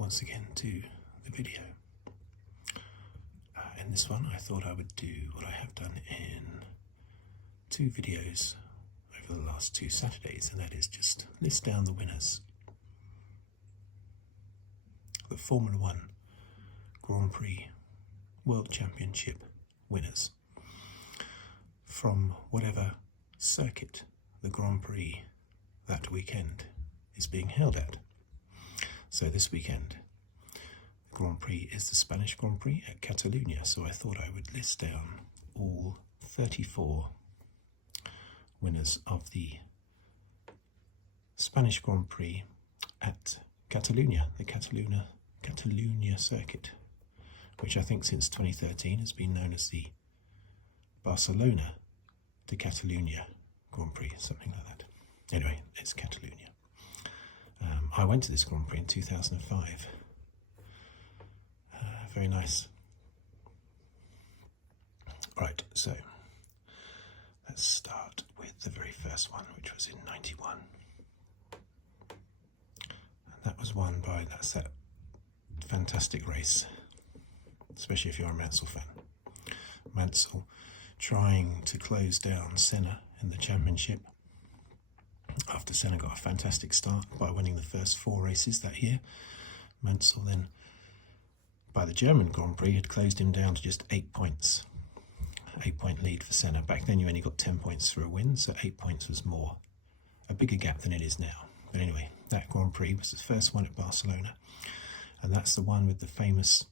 once again to the video. In this one I thought I would do what I have done in 2 videos over the last 2 Saturdays, and that is just list down the winners. The Formula One Grand Prix World Championship winners from whatever circuit the Grand Prix that weekend is being held at. So this weekend the Grand Prix is the Spanish Grand Prix at Catalunya, so I thought I would list down all 34 winners of the Spanish Grand Prix at Catalunya, the Catalunya circuit, which I think since 2013 has been known as the Barcelona de Catalunya Grand Prix, something like that. Anyway, it's Catalunya. I went to this Grand Prix in 2005. Very nice. Right, so let's start with the very first one, which was in 91. And that was won by, that's that fantastic race, especially if you're a Mansell fan. Mansell trying to close down Senna in the championship after Senna got a fantastic start by winning the first 4 races that year. Mansell then, by the German Grand Prix, had closed him down to just 8 points. 8-point lead for Senna. Back then you only got 10 points for a win, so 8 points was a bigger gap than it is now. But anyway, that Grand Prix was the first one at Barcelona, and that's the one with the famous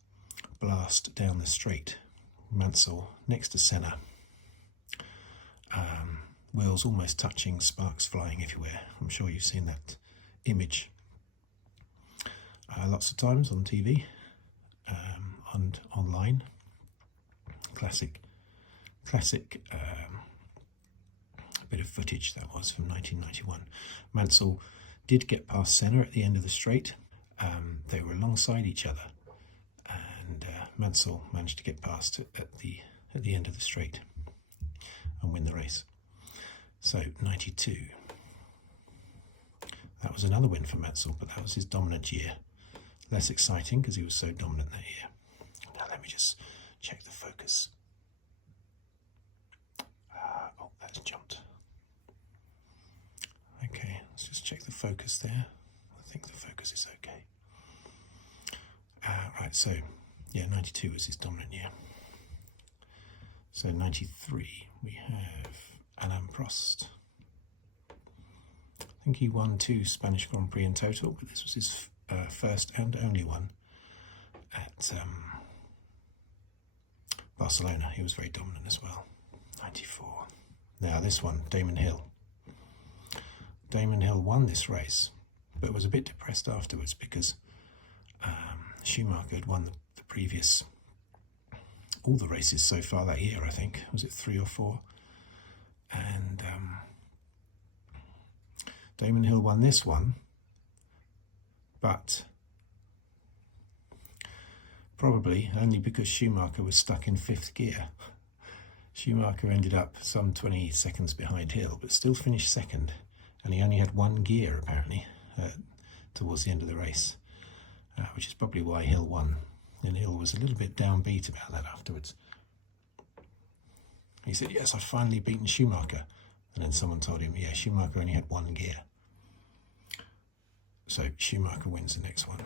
blast down the straight. Mansell next to Senna, wheels almost touching, sparks flying everywhere. I'm sure you've seen that image lots of times on TV and online. Classic bit of footage that was from 1991. Mansell did get past Senna at the end of the straight. They were alongside each other, and Mansell managed to get past at the end of the straight and win the race. So 92. That was another win for Mansell, but that was his dominant year. Less exciting because he was so dominant that year. Now let me just check the focus. Oh, that's jumped. Okay, let's just check the focus there. I think the focus is okay. Right, so yeah, 92 was his dominant year. So 93, we have Alain Prost. I think he won 2 Spanish Grand Prix in total, but this was his first and only one at Barcelona. He was very dominant as well. 94. Now this one, Damon Hill. Damon Hill won this race, but was a bit depressed afterwards because Schumacher had won the previous, all the races so far that year, I think. Was it 3 or 4? And Damon Hill won this one, but probably only because Schumacher was stuck in 5th gear. Schumacher ended up some 20 seconds behind Hill, but still finished 2nd, and he only had 1 gear apparently towards the end of the race, which is probably why Hill won. And Hill was a little bit downbeat about that afterwards. He said, yes, I've finally beaten Schumacher. And then someone told him, yeah, Schumacher only had 1 gear. So Schumacher wins the next one.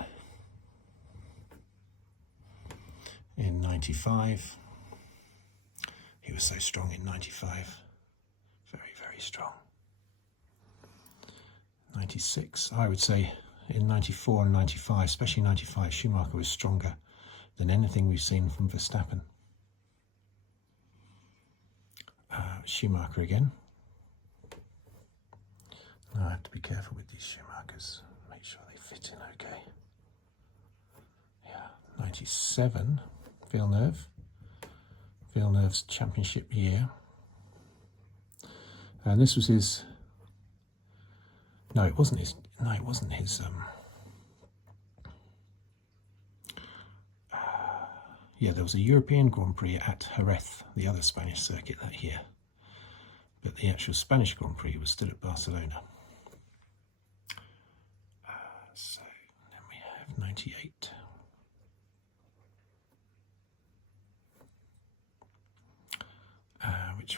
In 95, he was so strong in 95. Very, very strong. 96, I would say in 94 and 95, especially 95, Schumacher was stronger than anything we've seen from Verstappen. Schumacher again. Now I have to be careful with these Schumachers, make sure they fit in okay. Yeah, 97, Villeneuve. Villeneuve's championship year. And this was his, no, it wasn't his yeah, there was a European Grand Prix at Jerez, the other Spanish circuit that year. But the actual Spanish Grand Prix was still at Barcelona. So then we have 98.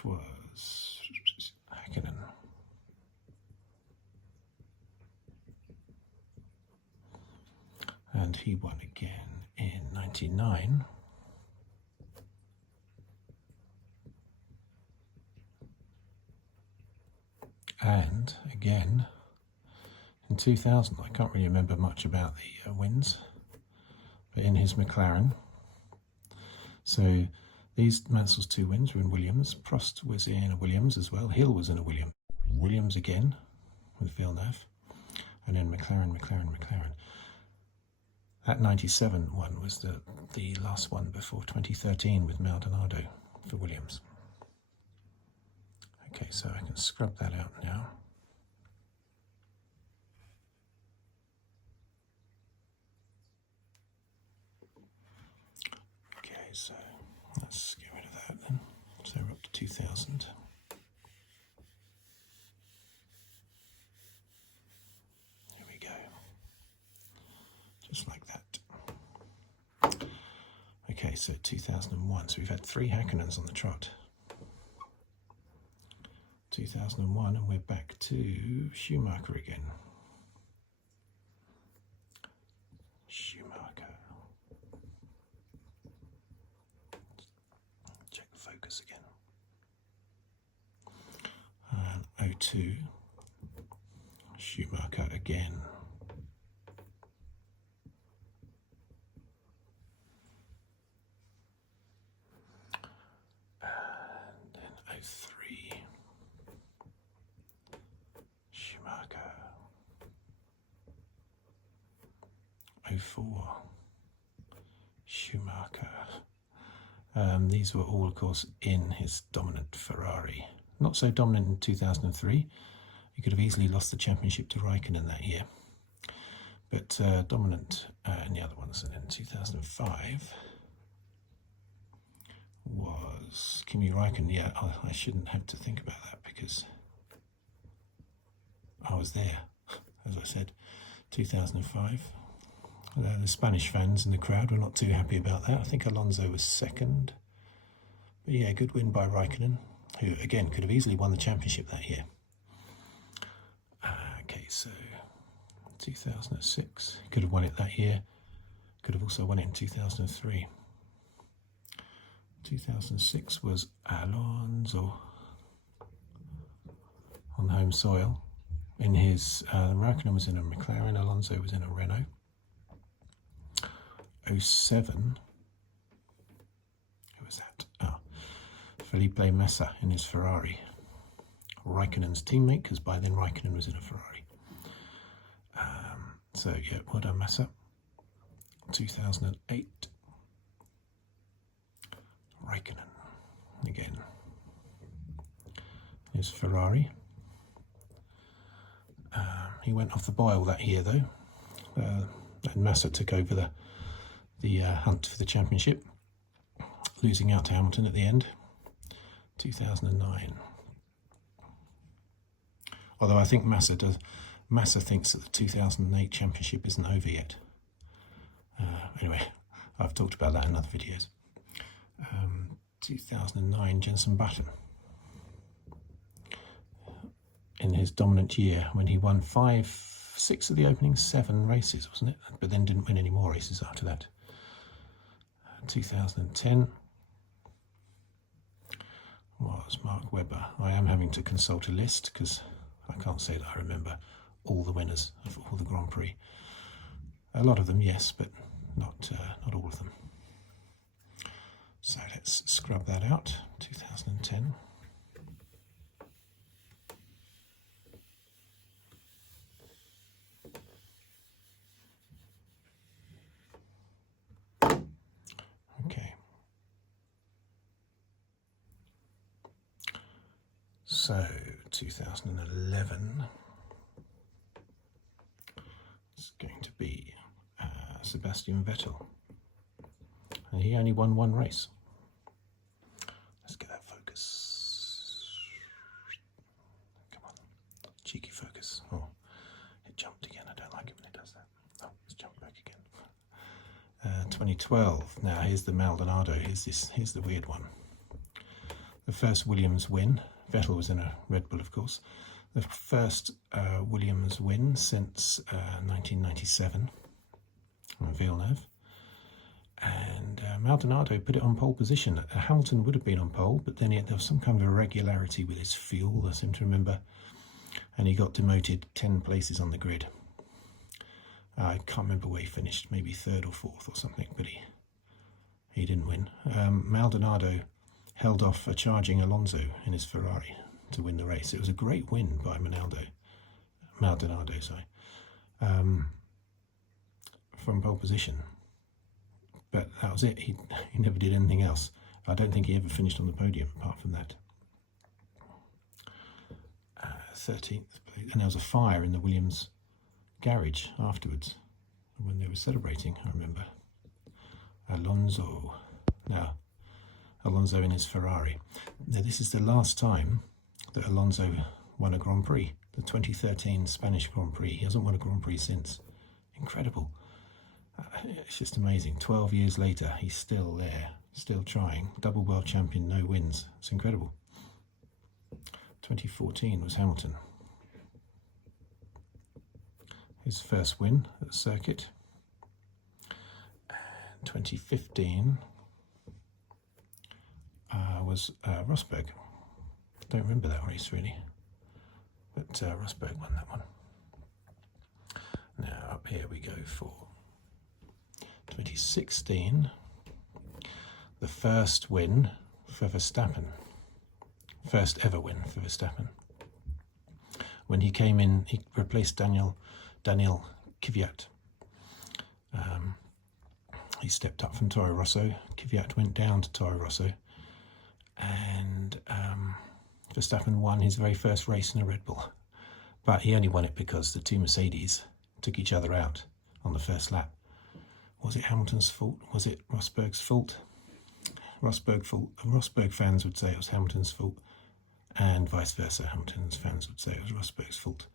which was Hakkinen. And he won again in 99. And again in 2000. I can't really remember much about the wins, but in his McLaren. So these Mansell's 2 wins were in Williams. Prost was in a Williams as well. Hill was in a Williams. Williams again with Villeneuve. And then McLaren. That 97 one was the last one before 2013 with Maldonado for Williams. Okay, so I can scrub that out now. Okay, so let's get rid of that then. So we're up to 2000. Here we go. Just like that. Okay, so 2001. So we've had 3 Hakkinens on the trot. 2001, and we're back to Schumacher again. Schumacher. Check the focus again. And 02, Schumacher again. And then 03. Schumacher. 04. Schumacher. These were all, of course, in his dominant Ferrari. Not so dominant in 2003. He could have easily lost the championship to Raikkonen that year. But dominant in the other ones. And in 2005 was Kimi Raikkonen. Yeah, I shouldn't have to think about that because I was there, as I said, 2005. The Spanish fans in the crowd were not too happy about that. I think Alonso was second. But yeah, good win by Raikkonen, who again could have easily won the championship that year. Okay, so 2006, could have won it that year. Could have also won it in 2003. 2006 was Alonso on home soil. In his, Raikkonen was in a McLaren, Alonso was in a Renault. 07, who was that? Felipe Massa in his Ferrari. Raikkonen's teammate, because by then Raikkonen was in a Ferrari. So yeah, well done Massa. 2008, Raikkonen again. His Ferrari. He went off the boil that year though, and Massa took over the hunt for the championship, losing out to Hamilton at the end. 2009. Although I think Massa thinks that the 2008 championship isn't over yet. Anyway, I've talked about that in other videos. 2009, Jenson Button. In his dominant year when he won 6 of the opening 7 races, wasn't it? But then didn't win any more races after that. 2010 was Mark Webber. I am having to consult a list because I can't say that I remember all the winners of all the Grand Prix. A lot of them, yes, but not all of them. So let's scrub that out. 2010. Okay. So 2011 is going to be Sebastian Vettel. And he only won 1 race. Let's get that focus. Come on. Cheeky focus. Oh, it jumped again. I don't like it when it does that. Oh, it's jumped back again. 2012. Now here's the Maldonado. Here's the weird one. The first Williams win. Vettel was in a Red Bull, of course. The first Williams win since 1997 on Villeneuve. And Maldonado put it on pole position. Hamilton would have been on pole, but then there was some kind of irregularity with his fuel, I seem to remember. And he got demoted 10 places on the grid. I can't remember where he finished, maybe 3rd or 4th or something, but he didn't win. Maldonado held off a charging Alonso in his Ferrari to win the race. It was a great win by Maldonado, from pole position. But that was it. He never did anything else. I don't think he ever finished on the podium apart from that. 13th, and there was a fire in the Williams garage afterwards when they were celebrating, I remember. Alonso in his Ferrari. Now, this is the last time that Alonso won a Grand Prix, the 2013 Spanish Grand Prix. He hasn't won a Grand Prix since. Incredible. It's just amazing. 12 years later, he's still there, still trying. Double world champion, no wins. It's incredible. 2014 was Hamilton. His first win at the circuit. And 2015 was Rosberg. Don't remember that race really, but Rosberg won that one. Now up here we go for 2016, the first win for Verstappen, first ever win for Verstappen. When he came in, he replaced Daniel Kvyat. He stepped up from Toro Rosso. Kvyat went down to Toro Rosso, and Verstappen won his very first race in a Red Bull. But he only won it because the two Mercedes took each other out on the first lap. Was it Hamilton's fault? Was it Rosberg's fault? Rosberg fans would say it was Hamilton's fault, and vice versa. Hamilton's fans would say it was Rosberg's fault.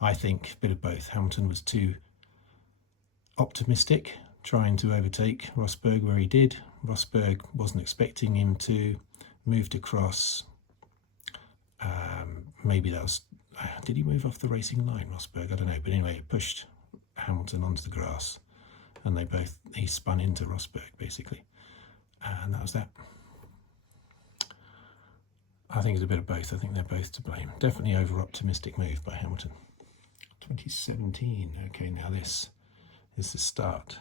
I think a bit of both. Hamilton was too optimistic, trying to overtake Rosberg where he did. Rosberg wasn't expecting him to. Moved across. Maybe that was... Did he move off the racing line, Rosberg? I don't know. But anyway, it pushed Hamilton onto the grass, and he spun into Rosberg basically, and that was that. I think it's a bit of both. I think they're both to blame. Definitely over-optimistic move by Hamilton. 2017. Okay, now this is the start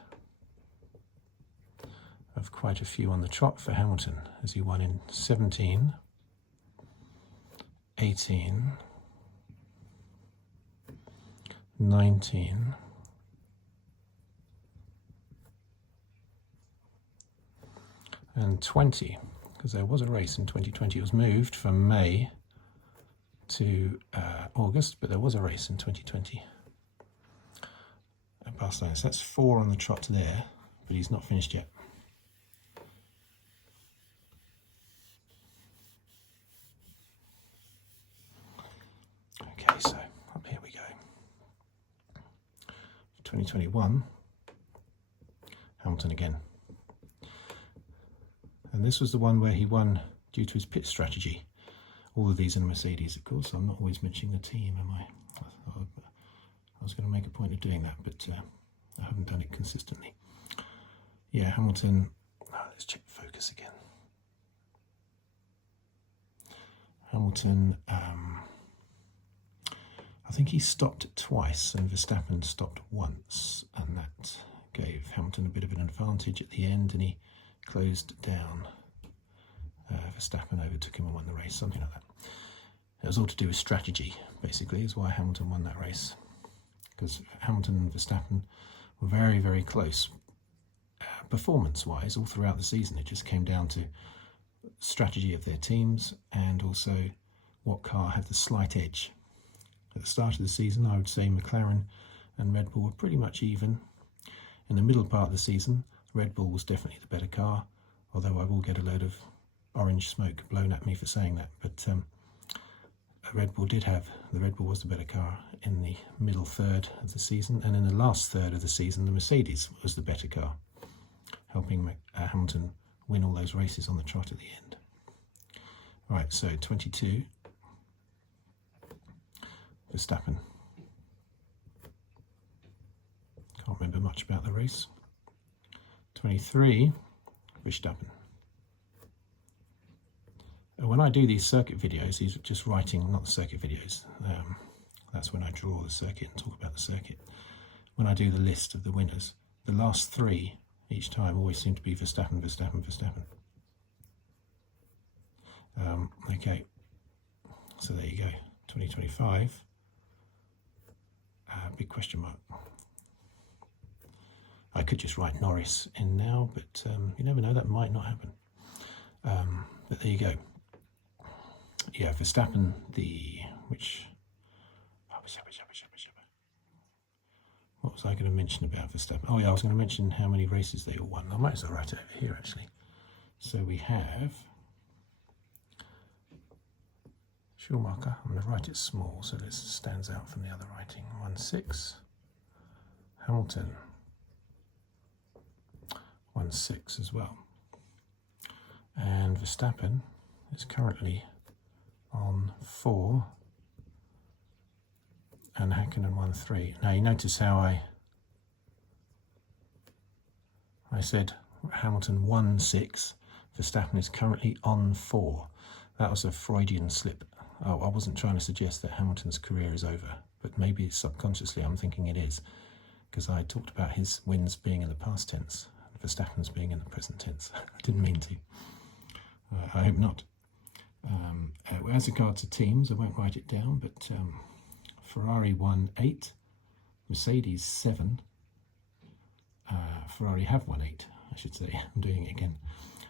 of quite a few on the trot for Hamilton, as he won in 17, 18, 19, and 20, because there was a race in 2020. It was moved from May to August, but there was a race in 2020 at Barcelona. So that's 4 on the trot there, but he's not finished yet. Okay, so up here we go. 2021, Hamilton again. And this was the one where he won due to his pit strategy. All of these in Mercedes, of course. I'm not always mentioning the team, am I? I was going to make a point of doing that, but I haven't done it consistently. Yeah, Hamilton. Let's check focus again. Hamilton, I think he stopped twice and Verstappen stopped once, and that gave Hamilton a bit of an advantage at the end, and he closed down. Verstappen overtook him and won the race, something like that. It was all to do with strategy, basically, is why Hamilton won that race. Because Hamilton and Verstappen were very, very close. Performance-wise, all throughout the season, it just came down to strategy of their teams and also what car had the slight edge. At the start of the season, I would say McLaren and Red Bull were pretty much even. In the middle part of the season, Red Bull was definitely the better car, although I will get a load of orange smoke blown at me for saying that. But the Red Bull was the better car in the middle third of the season, and in the last third of the season, the Mercedes was the better car, helping Hamilton win all those races on the trot at the end. Right, so 22, Verstappen. Can't remember much about the race. 23, Verstappen. When I do these circuit videos, these are just writing, not the circuit videos. That's when I draw the circuit and talk about the circuit. When I do the list of the winners, the last three each time always seem to be Verstappen, Verstappen, Verstappen. Okay, so there you go, 2025. Big question mark. I could just write Norris in now, but you never know, that might not happen. But there you go. Yeah, Verstappen, what was I going to mention about Verstappen? Oh yeah, I was going to mention how many races they all won. I might as well write it over here actually. So we have Schumacher, I'm going to write it small so this stands out from the other writing. 1-6. Hamilton 1-6 as well. And Verstappen is currently on 4 and Hakkinen 1-3. Now you notice how I said Hamilton 1-6, Verstappen is currently on 4. That was a Freudian slip. Oh, I wasn't trying to suggest that Hamilton's career is over, but maybe subconsciously I'm thinking it is, because I talked about his wins being in the past tense, Verstappen's being in the present tense. I didn't mean to. I hope not. As regards to teams, I won't write it down, but Ferrari won 8, Mercedes 7, Ferrari have won 8, I should say, I'm doing it again.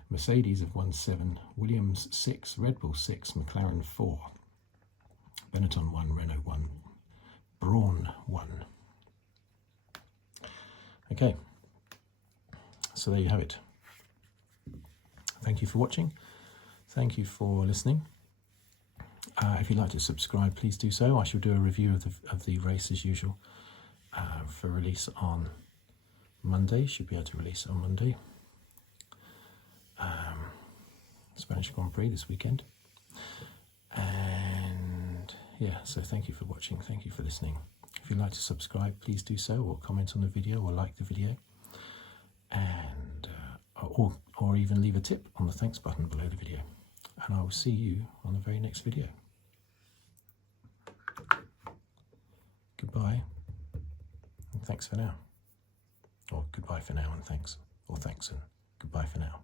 Mercedes have won 7, Williams 6, Red Bull 6, McLaren 4, Benetton 1, Renault 1, Brawn 1. Okay, so there you have it. Thank you for watching. Thank you for listening. If you'd like to subscribe, please do so. I shall do a review of the race as usual for release on Monday. Should be able to release it on Monday. Spanish Grand Prix this weekend. And yeah, so thank you for watching. Thank you for listening. If you'd like to subscribe, please do so, or comment on the video, or like the video, and or even leave a tip on the thanks button below the video. And I will see you on the very next video. Goodbye, and thanks for now. Or goodbye for now and thanks. Or thanks and goodbye for now.